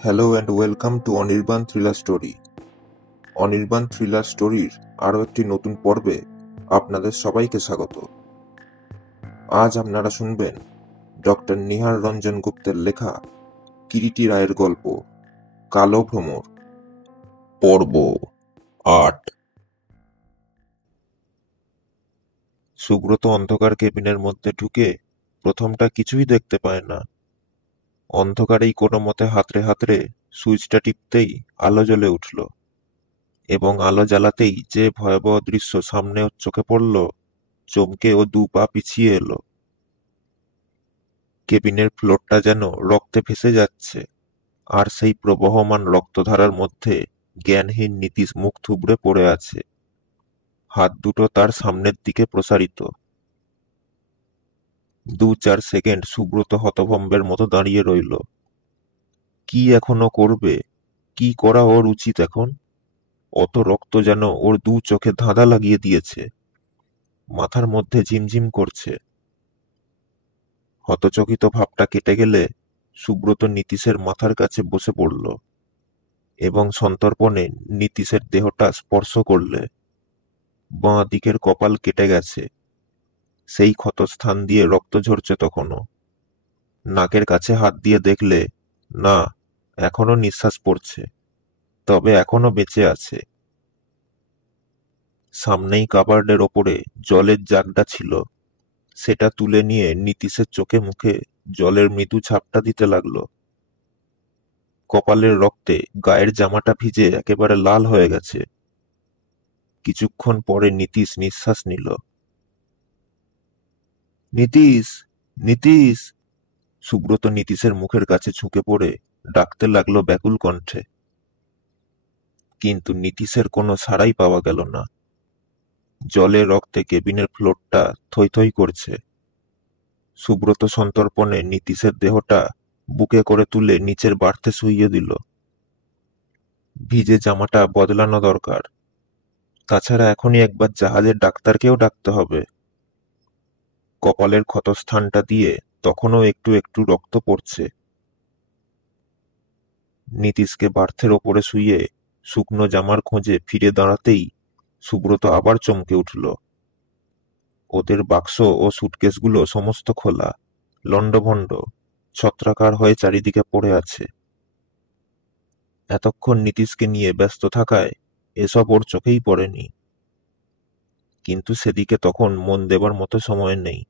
Hello and welcome to Anirban thriller story. Anirban thriller স্টোরির আরও একটি নতুন পর্বে আপনাদের সবাইকে স্বাগত। আজ আপনারা শুনবেন ডক্টর নিহার রঞ্জন গুপ্তের লেখা কিরিটি রায়ের গল্প কালো ভ্রমর, পর্ব ৮। সুব্রত অন্ধকার কেবিনের মধ্যে ঢুকে প্রথমটা কিছুই দেখতে পায় না। অন্ধকারেই কোনো মতে হাতড়ে হাতড়ে সুইচটা টিপতেই আলো জ্বলে উঠল, এবং আলো জ্বালাতেই যে ভয়াবহ দৃশ্য সামনে ওর চোখে পড়ল, চমকে ও ২ পা পিছিয়ে এলো। কেবিনের ফ্লোরটা যেন রক্তে ভেসে যাচ্ছে, আর সেই প্রবহমান রক্তধারার মধ্যে জ্ঞানহীন নীতিশ মুখ থুবড়ে পড়ে আছে, হাত দুটো তার সামনের দিকে প্রসারিত। ২-৪ সেকেন্ড সুব্রত হতভম্বের মতো দাঁড়িয়ে রইল। কি এখনো করবে? কি করা ওর উচিত এখন? অত রক্ত যেন ওর ২ চোখে ধাঁধা লাগিয়ে দিয়েছে, মাথার মধ্যে ঝিমঝিম করছে। হতচকিত ভাবটা কেটে গেলে সুব্রত নীতিশের মাথার কাছে বসে পড়ল এবং সন্তর্পণে নীতিশের দেহটা স্পর্শ করলে। বাঁ দিকের কপাল কেটে গেছে, সেই ক্ষতস্থান দিয়ে রক্ত ঝরছে তখনও। নাকের কাছে হাত দিয়ে দেখলে, না, এখনো নিঃশ্বাস পড়ছে, তবে এখনো বেঁচে আছে। সামনেই কাবার্ডের ওপরে জলের জাগটা ছিল, সেটা তুলে নিয়ে নীতিশের চোখে মুখে জলের মৃদু ছাপটা দিতে লাগলো। কপালের রক্তে গায়ের জামাটা ভিজে একেবারে লাল হয়ে গেছে। কিছুক্ষণ পরে নীতিশ নিঃশ্বাস নিল। নীতিশ, নীতিশ! সুব্রত নীতিশের মুখের কাছে ঝুঁকে পড়ে ডাকতে লাগলো ব্যাকুল কণ্ঠে। কিন্তু নীতিশের কোনো সাড়াই পাওয়া গেল না। জলে রক্তে কেবিনের ফ্লোরটা থই থই করছে। সুব্রত সন্তর্পণে নীতিশের দেহটা বুকে করে তুলে নিচের বার্থে শুইয়ে দিল। ভিজে জামাটা বদলানো দরকার, তাছাড়া এখনই একবার জাহাজের ডাক্তারকেও ডাকতে হবে। কপালের ক্ষতস্থানটা দিয়ে তখনও একটু একটু রক্ত পড়ছে। নীতিশকে বার্থের ওপরে শুইয়ে শুকনো জামার খোঁজে ফিরে দাঁড়াতেই সুব্রত আবার চমকে উঠল। ওদের বাক্স ও সুটকেসগুলো সমস্ত খোলা, লণ্ডভণ্ড, ছত্রাকার হয়ে চারিদিকে পড়ে আছে। এতক্ষণ নীতিশকে নিয়ে ব্যস্ত থাকায় এসব ওর চোখেই পড়েনি, কিন্তু সেদিকে তখন মন দেবার মতো সময় নেই।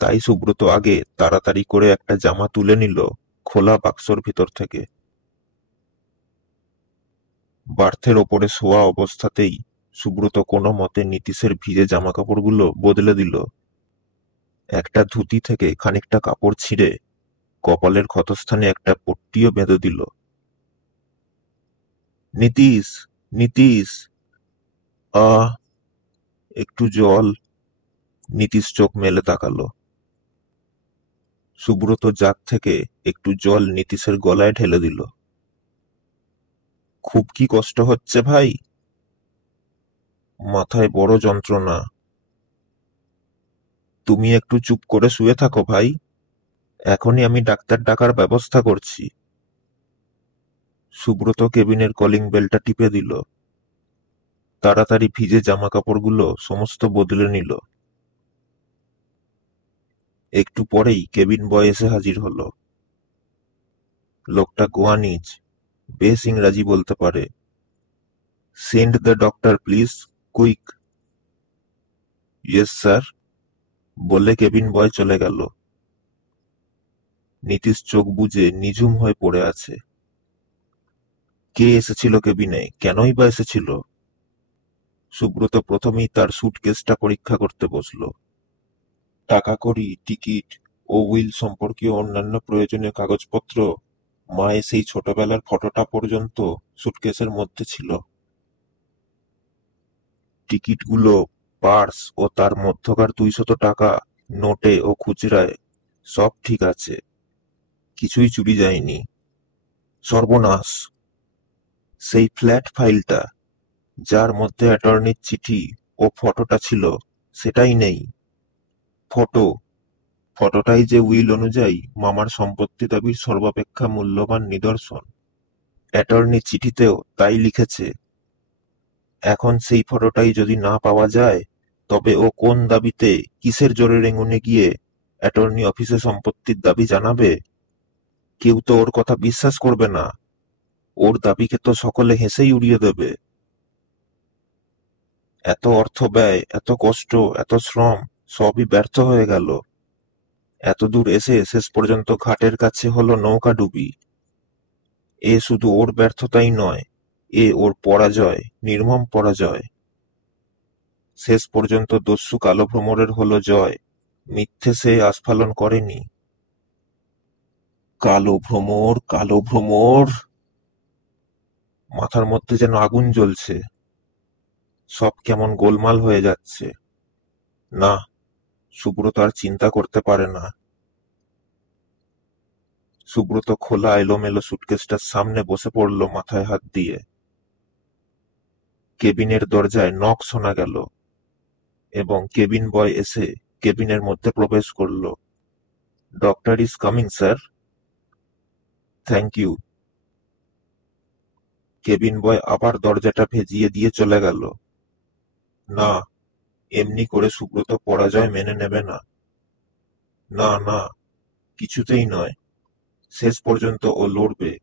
তাই সুব্রত আগে তাড়াতাড়ি করে একটা জামা তুলে নিল খোলা বাক্সর ভিতর থেকে। বার্থের ওপরে শোয়া অবস্থাতেই সুব্রত কোনো মতে নীতিশের ভিজে জামাকাপড়গুলো বদলে দিল। একটা ধুতি থেকে খানিকটা কাপড় ছিঁড়ে কপালের ক্ষতস্থানে একটা পট্টিও বেঁধে দিল। নীতিশ, নীতিশ! আহ, একটু জল। নীতিশ চোখ মেলে তাকালো। সুব্রত জাগ থেকে একটু জল নীতিশের গলায় ঢেলে দিল। খুব কি কষ্ট হচ্ছে ভাই? মাথায় বড় যন্ত্রণা। তুমি একটু চুপ করে শুয়ে থাকো ভাই, এখনই আমি ডাক্তার ডাকার ব্যবস্থা করছি। সুব্রত কেবিনের কলিং বেলটা টিপে দিল। তাড়াতাড়ি ভিজে জামাকাপড়গুলো সমস্ত বদলে নিল। একটু পরেই কেবিন বয় এসে হাজির হলো। লোকটা গোয়ানিজ, বেশ ইংরাজি বলতে পারে। Send the doctor please, quick. Yes sir, বলে কেবিন বয় চলে গেল। নীতিশ চোখ বুজে নিঝুম হয়ে পড়ে আছে। কে এসেছিল কেবিনে? কেনই বা এসেছিল? সুব্রত প্রথমেই তার সুটকেসটা পরীক্ষা করতে বসল। টাকাকড়ি, টিকিট ও উইল সম্পর্কীয় অন্যান্য প্রয়োজনীয় কাগজপত্র, মায়ের সেই ছোটবেলার ফটোটা পর্যন্ত সুটকেসের মধ্যে ছিল। টিকিটগুলো, পার্স ও তার মধ্যকার ২০০ টাকা নোটে ও খুচরায় সব ঠিক আছে, কিছুই চুরি যায়নি। সর্বনাশ! সেই ফ্ল্যাট ফাইলটা, যার মধ্যে অ্যাটর্নির চিঠি ও ফটোটা ছিল, সেটাই নেই। ফটো, ফটোটাই যে উইল অনুযায়ী মামার সম্পত্তি দাবির সর্বাপেক্ষা মূল্যবান নিদর্শন। অ্যাটর্নি চিঠিতেও তাই লিখেছে। এখন সেই ফটোটাই যদি না পাওয়া যায়, তবে ও কোন দাবিতে, কিসের জোরে রেঙ্গুনে গিয়ে অ্যাটর্নি অফিসে সম্পত্তির দাবি জানাবে? কেউ তো ওর কথা বিশ্বাস করবে না। ওর দাবিকে তো সকলে হেসেই উড়িয়ে দেবে। এত অর্থ ব্যয়, এত কষ্ট, এত শ্রম, সবই ব্যর্থ হয়ে গেল। এতদূর এসে শেষ পর্যন্ত ঘাটের কাছে হলো নৌকাডুবি। এ শুধু ওর ব্যর্থতাই নয়, এ ওর পরাজয়, নির্মম পরাজয়। শেষ পর্যন্ত দস্যু কালো ভ্রমরের হলো জয়, মিথ্যে সে আস্ফালন করেনি। কালো ভ্রমর, কালো ভ্রমর। মাথার মধ্যে যেন আগুন জ্বলছে। সব কেমন গোলমাল হয়ে যাচ্ছে। না, সুব্রত আর চিন্তা করতে পারে না। সুব্রত খোলা এলোমেলো সুটকেসটার সামনে বসে পড়ল মাথায় হাত দিয়ে। কেবিনের দরজায় নক শোনা গেল এবং কেবিন বয় এসে কেবিনের মধ্যে প্রবেশ করল। Doctor is coming, sir. Thank you. Cabin boy আবার দরজাটা ভেজিয়ে দিয়ে চলে গেল। না, এমনি করে সুব্রত পরাজয় মেনে নেবে না। না না, কিছুতেই নয়। শেষ পর্যন্ত ও লড়বে।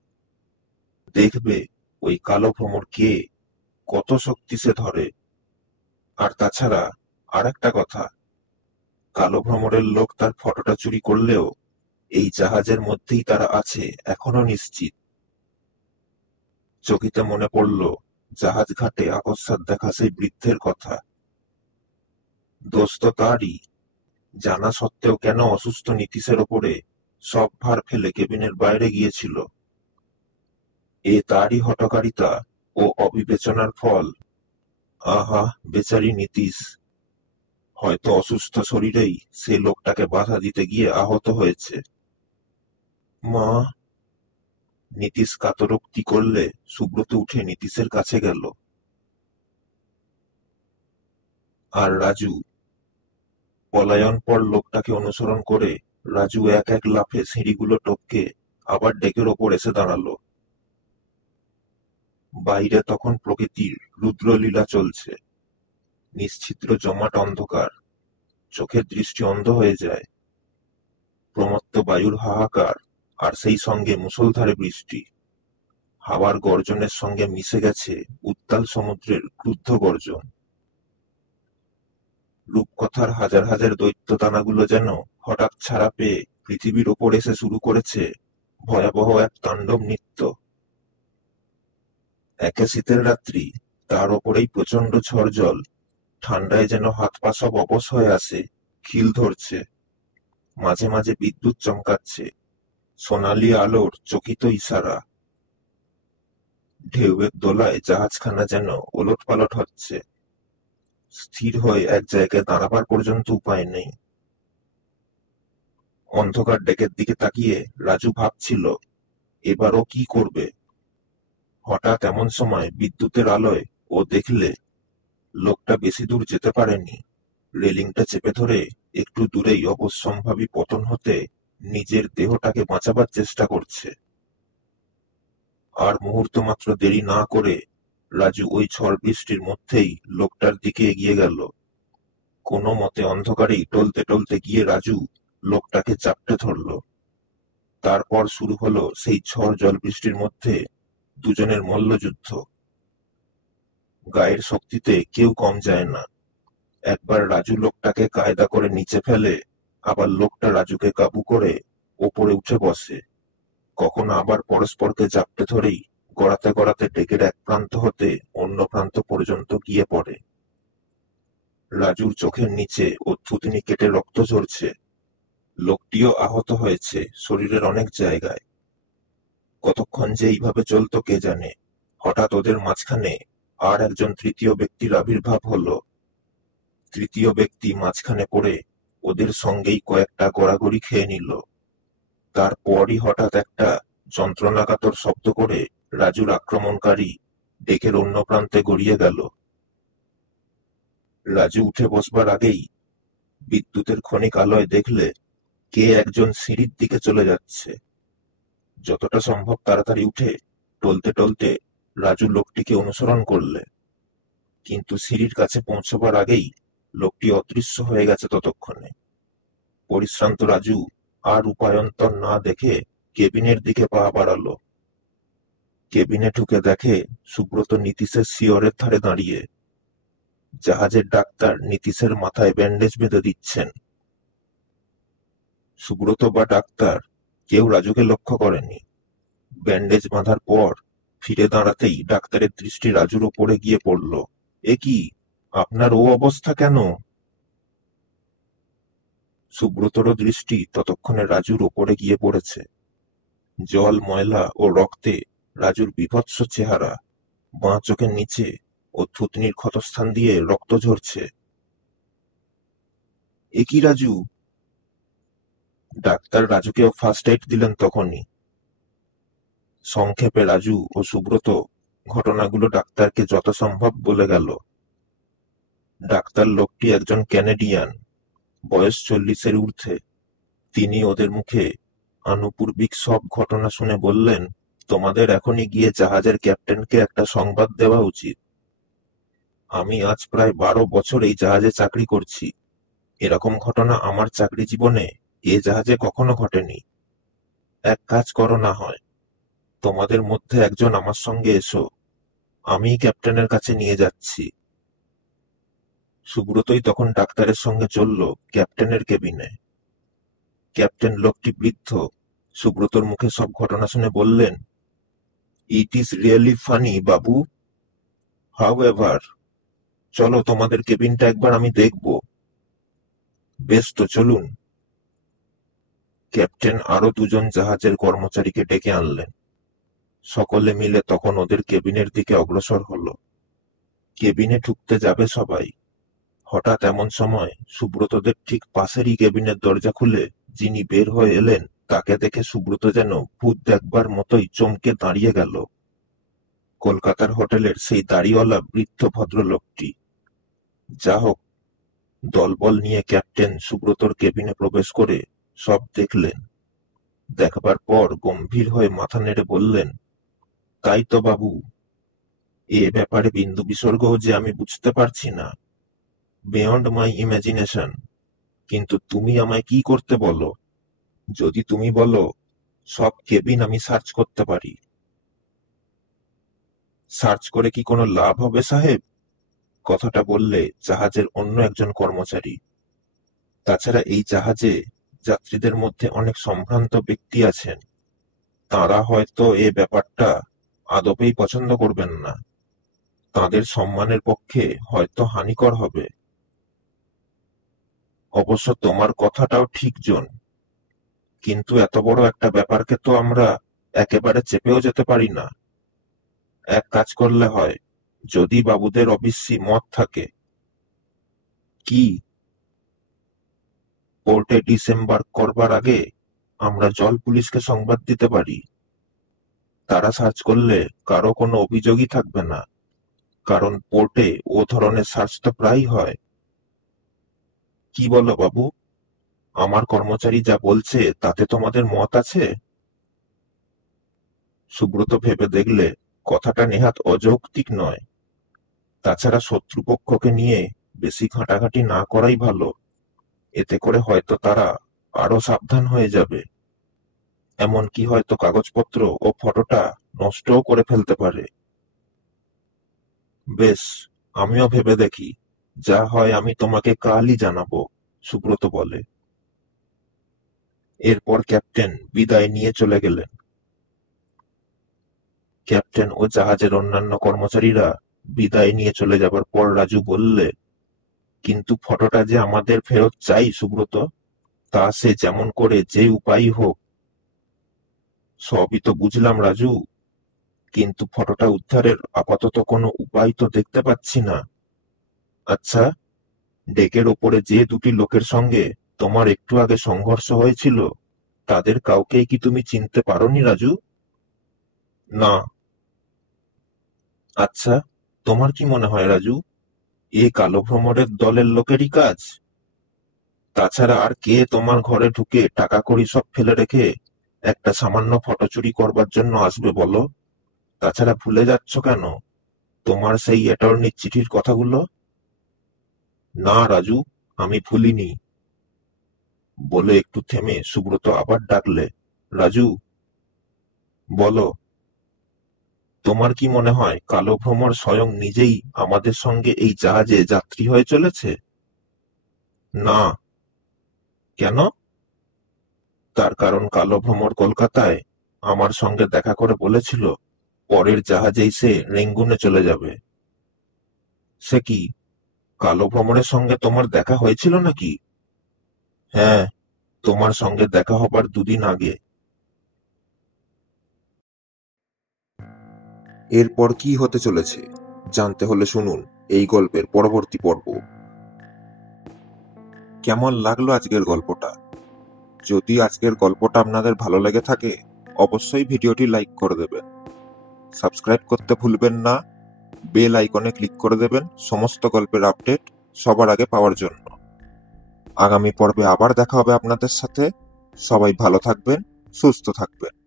দেখবে ওই কালো ভ্রমর কে, কত শক্তি সে ধরে। আর তাছাড়া আর একটা কথা, কালো ভ্রমরের লোক তার ফটোটা চুরি করলেও এই জাহাজের মধ্যেই তারা আছে, এখনো নিশ্চিত। চকিতে মনে পড়ল জাহাজ ঘাটে আকস্মাৎ দেখা সেই বৃদ্ধের কথা। দোষ তো তারই। জানা সত্ত্বেও কেন অসুস্থ নীতিশের ওপরে সব ভার ফেলে কেবিনের বাইরে গিয়েছিল। এ তারই হঠকারিতা ও অবিবেচনার ফল। আহা, বেচারি নীতিশ। হয়তো অসুস্থ শরীরেই সে লোকটাকে বাধা দিতে গিয়ে আহত হয়েছে। মা। নীতিশ কাতরোক্তি করলে সুব্রত উঠে নীতিশের কাছে গেল। আর রাজু। পলায়নপর লোকটাকে অনুসরণ করে রাজু এক এক লাফে সিঁড়িগুলো টপকে আবার ডেকের ওপর এসে দাঁড়ালো। বাইরে তখন প্রকৃতির রুদ্রলীলা চলছে। নিশ্ছিদ্র জমাট অন্ধকার। চোখের দৃষ্টি অন্ধ হয়ে যায়। প্রমত্ত বায়ুর হাহাকার, আর সেই সঙ্গে মুষলধারে বৃষ্টি। হাওয়ার গর্জনের সঙ্গে মিশে গেছে উত্তাল সমুদ্রের ক্রুদ্ধ গর্জন। রূপকথার হাজার হাজার দৈত্যদানাগুলো যেন হঠাৎ ছাড়া পেয়ে পৃথিবীর ওপর এসে শুরু করেছে ভয়াবহ এক তাণ্ডব নৃত্য। একে শীতের রাত্রি, তার ওপরেই প্রচণ্ড ঝড় জল। ঠান্ডায় যেন হাত পা সব অবশ হয়ে আসে, খিল ধরছে। মাঝে মাঝে বিদ্যুৎ চমকাচ্ছে, সোনালি আলোর চকিত ইশারা। ঢেউয়ের দোলায় জাহাজখানা যেন ওলটপালট হচ্ছে। স্থির হয়ে এক জায়গায় দাঁড়াবার পর্যন্ত উপায় নেই। অন্ধকার ডেকের দিকে তাকিয়ে রাজু ভাবছিল এবার ও কি করবে। হঠাৎ এমন সময় বিদ্যুতের আলোয় ও দেখলে লোকটা বেশি দূর যেতে পারেনি। রেলিংটা চেপে ধরে একটু দূরেই অবশ্যম্ভাবী পতন হতে নিজের দেহটাকে বাঁচাবার চেষ্টা করছে। আর মুহূর্ত মাত্র দেরি না করে রাজু ওই ঝড় বৃষ্টির মধ্যেই লোকটার দিকে এগিয়ে গেল। কোনো মতে অন্ধকারেই টলতে টলতে গিয়ে রাজু লোকটাকে চাপটে ধরল। তারপর শুরু হলো সেই ঝড় জল বৃষ্টির মধ্যে দুজনের মল্লযুদ্ধ। গায়ের শক্তিতে কেউ কম যায় না। একবার রাজু লোকটাকে কায়দা করে নিচে ফেলে, আবার লোকটা রাজুকে কাবু করে ওপরে উঠে বসে। কখনো আবার পরস্পরকে জাপটে ধরেই গড়াতে গড়াতে ডেকের এক প্রান্ত হতে অন্য প্রান্ত পর্যন্ত গিয়ে পড়ে। রাজুর চোখের নিচে ও থুতনি কেটে রক্ত ঝরছে। লোকটিও আহত হয়েছে শরীরের অনেক জায়গায়। কতক্ষণ যে এইভাবে চলতো কে জানে। হঠাৎ ওদের মাঝখানে আর একজন তৃতীয় ব্যক্তির আবির্ভাব হলো। তৃতীয় ব্যক্তি মাঝখানে পড়ে ওদের সঙ্গেই কয়েকটা গড়াগড়ি খেয়ে নিল। তারপরই হঠাৎ একটা যন্ত্রণাকাতর শব্দ করে রাজুর আক্রমণকারী ডেকের অন্য প্রান্তে গড়িয়ে গেল। রাজু উঠে বসবার আগেই বিদ্যুতের ক্ষণিক আলোয় দেখলে কে একজন সিঁড়ির দিকে চলে যাচ্ছে। যতটা সম্ভব তাড়াতাড়ি উঠে টলতে টলতে রাজু লোকটিকে অনুসরণ করলে, কিন্তু সিঁড়ির কাছে পৌঁছবার আগেই লোকটি অদৃশ্য হয়ে গেছে ততক্ষণে। পরিশ্রান্ত রাজু আর উপায়ন্তর না দেখে কেবিনের দিকে পা বাড়ালো। কেবিনে ঢুকে দেখে সুব্রত নীতিশের শিয়রের ধারে দাঁড়িয়ে। জাহাজের ডাক্তার নীতিশের মাথায় ব্যান্ডেজ বেঁধে দিচ্ছেন। সুব্রত বা ডাক্তার কেউ রাজুকে লক্ষ্য করেনি। ব্যান্ডেজ বাঁধার পর ফিরে দাঁড়াতেই ডাক্তারের দৃষ্টি রাজুর ওপরে গিয়ে পড়ল। এ কি, আপনার ও অবস্থা কেন? সুব্রতর দৃষ্টি ততক্ষণে রাজুর ওপরে গিয়ে পড়েছে। জল, ময়লা ও রক্তে রাজুর বীভৎস চেহারা। বাঁ চোখের নিচে ও থুতনির ক্ষতস্থান দিয়ে রক্ত ঝরছে। এ কি রাজু? ডাক্তার রাজুকেও ফার্স্ট এইড দিলেন তখনই। সংক্ষেপে রাজু ও সুব্রত ঘটনাগুলো ডাক্তারকে যত সম্ভব বলে গেল। ডাক্তার লোকটি একজন ক্যানেডিয়ান, বয়স 40-এর ঊর্ধ্বে। তিনি ওদের মুখে আনুপূর্বিক সব ঘটনা শুনে বললেন, তোমাদের এখনই গিয়ে জাহাজের ক্যাপ্টেনকে একটা সংবাদ দেওয়া উচিত। আমি আজ প্রায় 12 বছর এই জাহাজে চাকরি করছি। এরকম ঘটনা আমার চাকরি জীবনে এ জাহাজে কখনো ঘটেনি। এক কাজ করো না হয়, তোমাদের মধ্যে একজন আমার সঙ্গে এসো, আমি ক্যাপ্টেনের কাছে নিয়ে যাচ্ছি। সুব্রতই তখন ডাক্তারের সঙ্গে চলল ক্যাপ্টেনের কেবিনে। ক্যাপ্টেন লোকটি বৃদ্ধ। সুব্রতর মুখে সব ঘটনা শুনে বললেন, it is really funny Babu. How ever, চলো তোমাদের কেবিনটা একবার আমি দেখব। বেশ তো, চলুন। ক্যাপ্টেন আরো দুজন জাহাজের কর্মচারীকে ডেকে আনলেন। সকলে মিলে তখন ওদের কেবিনের দিকে অগ্রসর হলো। কেবিনে ঢুকতে যাবে সবাই। হঠাৎ এমন সময় সুব্রতদের ঠিক পাশেরই কেবিনের দরজা খুলে যিনি বের হয়ে এলেন তাকে দেখে সুব্রত যেন ভূত দেখবার মতোই চমকে দাঁড়িয়ে গেল। কলকাতার হোটেলের সেই দাড়িওয়ালা বৃদ্ধ ভদ্রলোকটি। যা হোক, দলবল নিয়ে ক্যাপ্টেন সুব্রতর কেবিনে প্রবেশ করে সব দেখলেন। দেখবার পর গম্ভীর হয়ে মাথা নেড়ে বললেন, তাই তো বাবু, এ ব্যাপারে বিন্দু বিসর্গও যে আমি বুঝতে পারছি না। বিয়ন্ড মাই ইমাজিনেশন। কিন্তু তুমি আমায় কি করতে বলো? যদি তুমি বলো, সব কেবিন আমি সার্চ করতে পারি। সার্চ করে কি কোনো লাভ হবে সাহেব? কথাটা বললে জাহাজের অন্য একজন কর্মচারী। তাছাড়া এই জাহাজে যাত্রীদের মধ্যে অনেক সম্ভ্রান্ত ব্যক্তি আছেন। তাঁরা হয়তো এ ব্যাপারটা আদপেই পছন্দ করবেন না। তাঁদের সম্মানের পক্ষে হয়তো হানিকর হবে। অবশ্য তোমার কথাটাও ঠিক জন, কিন্তু এত বড় একটা ব্যাপারকে তো আমরা একেবারে চেপেও যেতে পারি না। এক কাজ করলে হয়, যদি বাবুদের অবশ্যই মত থাকে। কি? পোর্টে ডিসেম্বর করবার আগে আমরা জল পুলিশকে সংবাদ দিতে পারি। তারা সার্চ করলে কারো কোনো অভিযোগই থাকবে না, কারণ পোর্টে ও ধরনের সার্চ তো প্রায়ই হয়। কি বলো বাবু? আমার কর্মচারী যা বলছে তাতে তোমাদের মত আছে? সুব্রত ভেবে দেখলে কথাটা নেহাত অযৌক্তিক নয়। তাছাড়া শত্রুপক্ষকে নিয়ে বেশি ঘাঁটাঘাঁটি না করাই ভালো। এতে করে হয়তো তারা আরো সাবধান হয়ে যাবে। এমনকি হয়তো কাগজপত্র ও ফটোটা নষ্টও করে ফেলতে পারে। বেশ, আমিও ভেবে দেখি। যা হয় আমি তোমাকে কালই জানাবো, সুব্রত বলে। এরপর ক্যাপ্টেন বিদায় নিয়ে চলে গেলেন। ক্যাপ্টেন ও জাহাজের অন্যান্য কর্মচারীরা বিদায় নিয়ে চলে যাবার পর রাজু বললে, কিন্তু ফটোটা যে আমাদের ফেরত চাই সুব্রত। তা সে যেমন করে যে উপায়ই হোক। সবই তো বুঝলাম রাজু, কিন্তু ফটোটা উদ্ধারের আপাতত কোনো উপায় তো দেখতে পাচ্ছি না। আচ্ছা, ডেকের ওপরে যে দুটি লোকের সঙ্গে তোমার একটু আগে সংঘর্ষ হয়েছিল, তাদের কাউকেই কি তুমি চিনতে পারোনি রাজু? না। আচ্ছা, তোমার কি মনে হয় রাজু, এ কালো ভ্রমরের দলের লোকেরই কাজ? তাছাড়া আর কে তোমার ঘরে ঢুকে টাকা কড়ি সব ফেলে রেখে একটা সামান্য ফটো চুরি করবার জন্য আসবে বলো? তাছাড়া ভুলে যাচ্ছ কেন তোমার সেই অ্যাটর্নির চিঠির কথাগুলো? না রাজু, আমি ভুলিনি। বলে একটু থেমে সুব্রত আবার ডাকলে, রাজু, বলো, তোমার কি মনে হয় কালো ভ্রমর স্বয়ং নিজেই আমাদের সঙ্গে এই জাহাজে যাত্রী হয়ে চলেছে? না। কেন? তার কারণ কালো ভ্রমর কলকাতায় আমার সঙ্গে দেখা করে বলেছিল পরের জাহাজেই সে রেঙ্গুনে চলে যাবে। সে কি, কালো ভ্রমরের সঙ্গে তোমার দেখা হয়েছিল নাকি? হ্যাঁ, তোমার সঙ্গে দেখা হবার দুদিন আগে। এরপর কি হতে চলেছে জানতে হলে শুনুন এই গল্পের পরবর্তী পর্ব। কেমন লাগলো আজকের গল্পটা? যদি আজকের গল্পটা আপনাদের ভালো লেগে থাকে অবশ্যই ভিডিওটি লাইক করে দেবেন, সাবস্ক্রাইব করতে ভুলবেন না, বেল আইকনে ক্লিক করে দেবেন সমস্ত গল্পের আপডেট সবার আগে পাওয়ার জন্য। আগামী পর্বে আবার দেখা হবে আপনাদের সাথে। সবাই ভালো থাকবেন, সুস্থ থাকবেন।